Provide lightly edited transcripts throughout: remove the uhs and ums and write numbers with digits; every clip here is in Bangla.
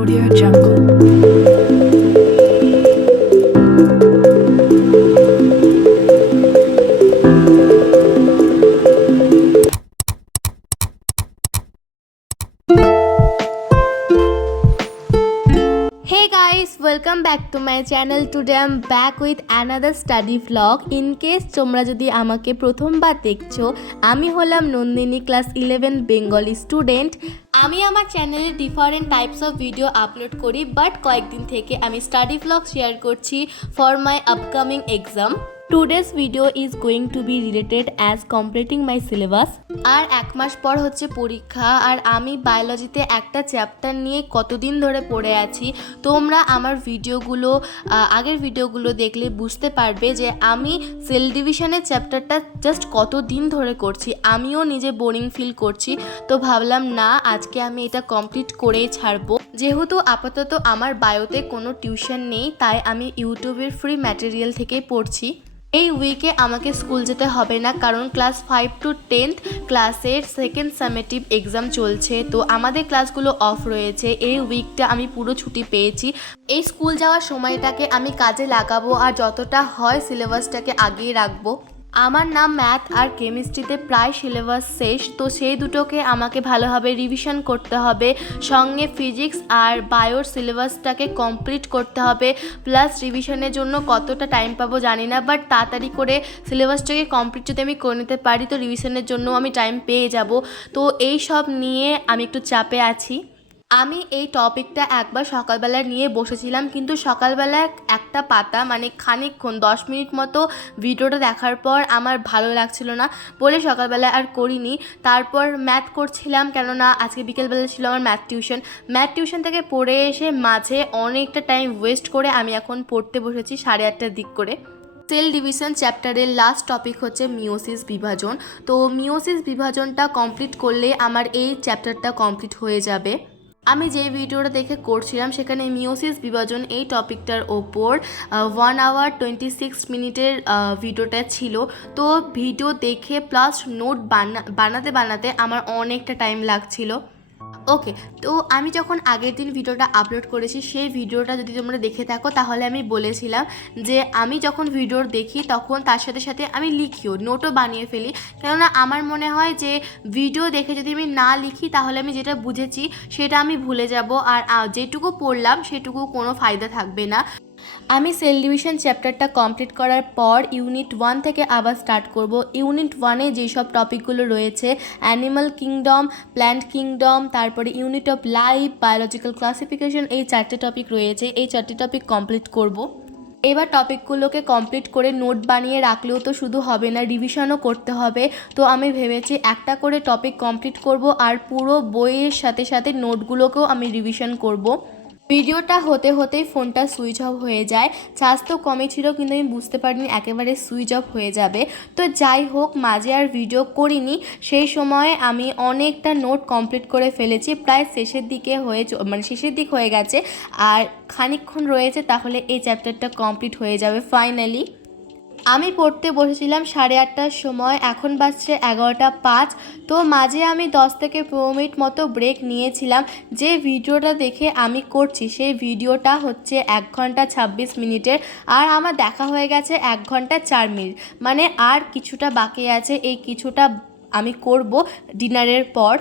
Audio Jungle. Hey guys, welcome back to my channel. Today I'm back with another study vlog. In case তোমরা যদি আমাকে প্রথমবার দেখছো, আমি হলাম নন্দিনী ক্লাস 11 বেঙ্গলি স্টুডেন্ট। আমি আমার চ্যানেলে different types of video upload করি, বাট কয়েকদিন থেকে আমি স্টাডি ভ্লগ শেয়ার করছি for my upcoming exam. Today's video is going to be related as completing my syllabus. আর এক মাস পর হচ্ছে পরীক্ষা, আর আমি বায়োলজিতে একটা চ্যাপ্টার নিয়ে কতদিন ধরে পড়ে আছি। তোমরা আমার ভিডিওগুলো আগের ভিডিওগুলো দেখলে বুঝতে পারবে যে আমি সেল ডিভিশনের চ্যাপ্টারটা জাস্ট কতদিন ধরে করছি। আমিও নিজে বোরিং ফিল করছি, তো ভাবলাম না আজকে আমি এটা কমপ্লিট করেই ছাড়বো। যেহেতু আপাতত আমার বায়োতে কোনো টিউশন নেই, তাই আমি ইউটিউবের ফ্রি ম্যাটেরিয়াল থেকেই পড়ছি। এই উইকে আমাকে স্কুল যেতে হবে না, কারণ ক্লাস 5 to 10th ক্লাসের সেকেন্ড সামেটিভ এক্সাম চলছে, তো আমাদের ক্লাসগুলো অফ রয়েছে। এই উইকটা আমি পুরো ছুটি পেয়েছি। এই স্কুল যাওয়ার সময়টাকে আমি কাজে লাগাবো, আর যতটা হয় সিলেবাসটাকে আগিয়ে রাখবো। আমার নাম ম্যাথ আর কেমিস্ট্রিতে প্রায় সিলেবাস শেষ, তো সেই দুটোকে আমাকে ভালোভাবে রিভিশন করতে হবে। সঙ্গে ফিজিক্স আর বায়োর সিলেবাসটাকে কমপ্লিট করতে হবে। প্লাস রিভিশনের জন্য কতটা টাইম পাবো জানি না, বাট তাড়াতাড়ি করে সিলেবাসটাকে কমপ্লিট যদি আমি করে নিতে পারি, তো রিভিশনের জন্য আমি টাইম পেয়ে যাব। তো এই সব নিয়ে আমি একটু চাপে আছি। আমি এই টপিকটা একবার সকালবেলা নিয়ে বসেছিলাম, কিন্তু সকালবেলা একটা পাতা মানে খানিকক্ষণ 10 মিনিট মতো ভিডিওটা দেখার পর আমার ভালো লাগছিল না বলে সকালবেলা আর করিনি। তারপর ম্যাথ করছিলাম, কেননা আজকে বিকেলবেলা ছিল আমার ম্যাথ টিউশন থেকে পড়ে এসে মাঝে অনেকটা টাইম ওয়েস্ট করে আমি এখন পড়তে বসেছি 8:30টার দিক করে। সেল ডিভিশন চ্যাপ্টারের লাস্ট টপিক হচ্ছে মিওসিস বিভাজন। তো মিওসিস বিভাজনটা কমপ্লিট করলে আমার এই চ্যাপ্টারটা কমপ্লিট হয়ে যাবে। আমি যে ভিডিওটা দেখে করছিলাম সেখানে মিওসিস বিভাজন এই টপিকটার ওপর 1 hour 26 মিনিটের ভিডিওটা ছিল। তো ভিডিও দেখে প্লাস নোট বানাতে আমার অনেকটা টাইম লাগছিল। ওকে, তো আমি যখন আগের দিন ভিডিওটা আপলোড করেছি সেই ভিডিওটা যদি তোমরা দেখে থাকো, তাহলে আমি বলেছিলাম যে আমি যখন ভিডিও দেখি তখন তার সাথে সাথে আমি লিখিও, নোটও বানিয়ে ফেলি। কেননা আমার মনে হয় যে ভিডিও দেখে যদি আমি না লিখি তাহলে আমি যেটা বুঝেছি সেটা আমি ভুলে যাব, আর যেটুকু পড়লাম সেটুকু কোনো ফায়দা থাকবে না। আমি সেল ডিভিশন চ্যাপ্টারটা কমপ্লিট করার পর ইউনিট 1 থেকে আবার স্টার্ট করব। ইউনিট 1-এ যেসব টপিকগুলো রয়েছে, অ্যানিমাল কিংডম, প্ল্যান্ট কিংডম, তারপরে unit of life, biological classification, এই 4টে টপিক রয়েছে। এই 4টে টপিক কমপ্লিট করব। এবার টপিকগুলোকে কমপ্লিট করে নোট বানিয়ে রাখলেও তো শুধু হবে না, রিভিশনও করতে হবে। তো আমি ভেবেছি একটা করে টপিক কমপ্লিট করব, আর পুরো বইয়ের সাথে সাথে নোটগুলোকেও আমি রিভিশন করব। ভিডিওটা হতেই ফোনটা সুইচ অফ হয়ে যায়। চার্জ তো কমই ছিল, কিন্তু আমি বুঝতে পারিনি একেবারে সুইচ অফ হয়ে যাবে। তো যাই হোক, মাঝে আর ভিডিও করিনি। সেই সময় আমি অনেকটা নোট কমপ্লিট করে ফেলেছি, প্রায় শেষের দিক হয়ে গেছে, আর খানিকক্ষণ রয়েছে, তাহলে এই চ্যাপ্টারটা কমপ্লিট হয়ে যাবে ফাইনালি। আমি পড়তে বসেছিলাম 8:30টার সময়, এখন বাজছে 11:05। তো মাঝে আমি 10 থেকে 15 মিনিট মতো ব্রেক নিয়েছিলাম। যে ভিডিওটা দেখে আমি করছি সেই ভিডিওটা হচ্ছে 1 ঘন্টা 26 মিনিটের, আর আমার দেখা হয়ে গেছে 1 ঘন্টা 4 মিনিট। মানে আর কিছুটা বাকি আছে, এই কিছুটা আমি করব ডিনারের পর।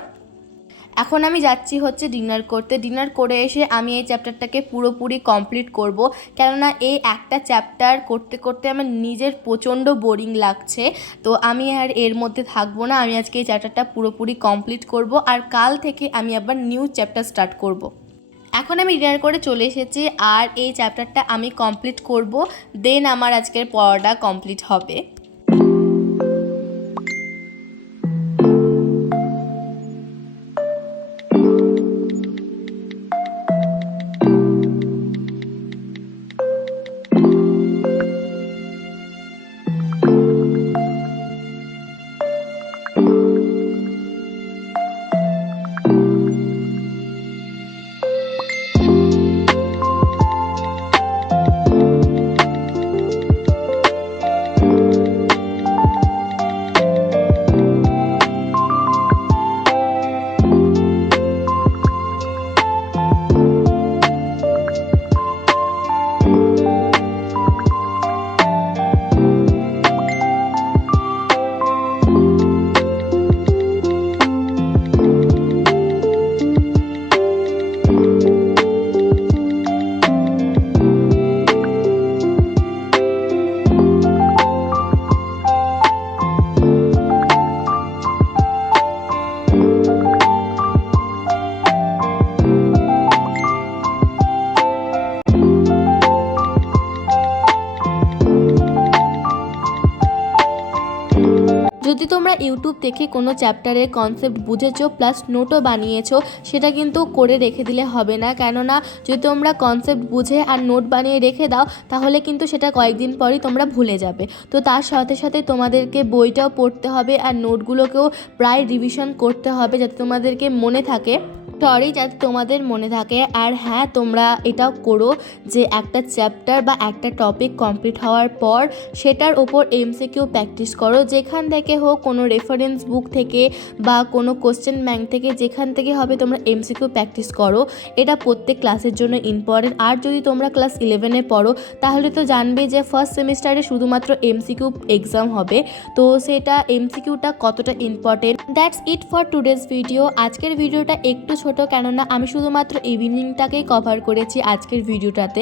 এখন আমি যাচ্ছি হচ্ছে ডিনার করতে। ডিনার করে এসে আমি এই চ্যাপ্টারটাকে পুরোপুরি কমপ্লিট করব, কেননা এই একটা চ্যাপ্টার করতে করতে আমার নিজের প্রচণ্ড বোরিং লাগছে। তো আমি আর এর মধ্যে থাকবো না, আমি আজকে এই চ্যাপ্টারটা পুরোপুরি কমপ্লিট করব, আর কাল থেকে আমি আবার নিউ চ্যাপ্টার স্টার্ট করব। এখন আমি ডিনার করে চলে এসেছি, আর এই চ্যাপ্টারটা আমি কমপ্লিট করব, দেন আমার আজকের পড়াটা কমপ্লিট হবে। ইউটিউব থেকে কোনো চ্যাপ্টারের কনসেপ্ট বুঝেছো প্লাস নোটও বানিয়েছো, সেটা কিন্তু করে রেখে দিলে হবে না। কেননা যদি তোমরা কনসেপ্ট বুঝে আর নোট বানিয়ে রেখে দাও তাহলে কিন্তু সেটা কয়েকদিন পরই তোমরা ভুলে যাবে। তো তার সাথে সাথে তোমাদেরকে বইটাও পড়তে হবে আর নোটগুলোকেও প্রায় রিভিশন করতে হবে যাতে তোমাদেরকে মনে থাকে, যাতে তোমাদের মনে থাকে। আর হ্যাঁ, তোমরা এটাও করো যে একটা চ্যাপ্টার বা একটা টপিক কমপ্লিট হওয়ার পর সেটার ওপর এমসিকিউ প্র্যাকটিস করো, যেখান থেকে হোক, কোনো রেফারেন্স বুক থেকে বা কোনো কোশ্চেন ব্যাংক থেকে, যেখান থেকে হবে তোমরা এমসিকিউ প্র্যাকটিস করো। এটা প্রত্যেক ক্লাসের জন্য ইম্পর্টেন্ট। আর যদি তোমরা ক্লাস 11-এ পড়ো তাহলে তো জানবে যে ফার্স্ট সেমিস্টারে শুধুমাত্র এমসিকিউ এক্সাম হবে, তো সেটা এমসিকিউটা কতটা important. That's it for today's video. আজকের ভিডিওটা একটু ছোট, কেননা আমি শুধুমাত্র ইভিনিংটাকেই কভার করেছি আজকের ভিডিওটাতে।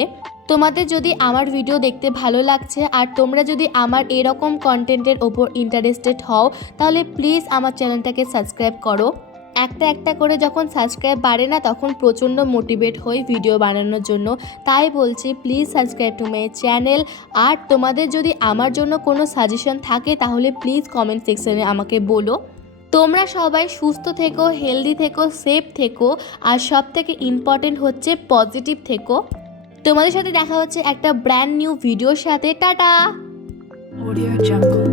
তোমাদের যদি আমার ভিডিও দেখতে ভালো লাগছে আর তোমরা যদি আমার এরকম কন্টেন্টের ওপর ইন্টারেস্টেড হও তাহলে প্লিজ আমার চ্যানেলটাকে সাবস্ক্রাইব করো। একটা একটা করে যখন সাবস্ক্রাইব বাড়ে না তখন প্রচণ্ড মোটিভেট হই ভিডিও বানানোর জন্য। তাই বলছি please subscribe to my channel. আর তোমাদের যদি আমার জন্য কোনো সাজেশন থাকে তাহলে প্লিজ কমেন্ট সেকশনে আমাকে বলো। তোমরা সবাই সুস্থ থেকো, হেলদি থেকো, সেফ থেকো, আর সব থেকে ইম্পর্টেন্ট হচ্ছে পজিটিভ থেকো। তোমাদের সাথে দেখা হচ্ছে একটা ব্র্যান্ড নিউ ভিডিওর সাথে। টাটা। Audio Jungle.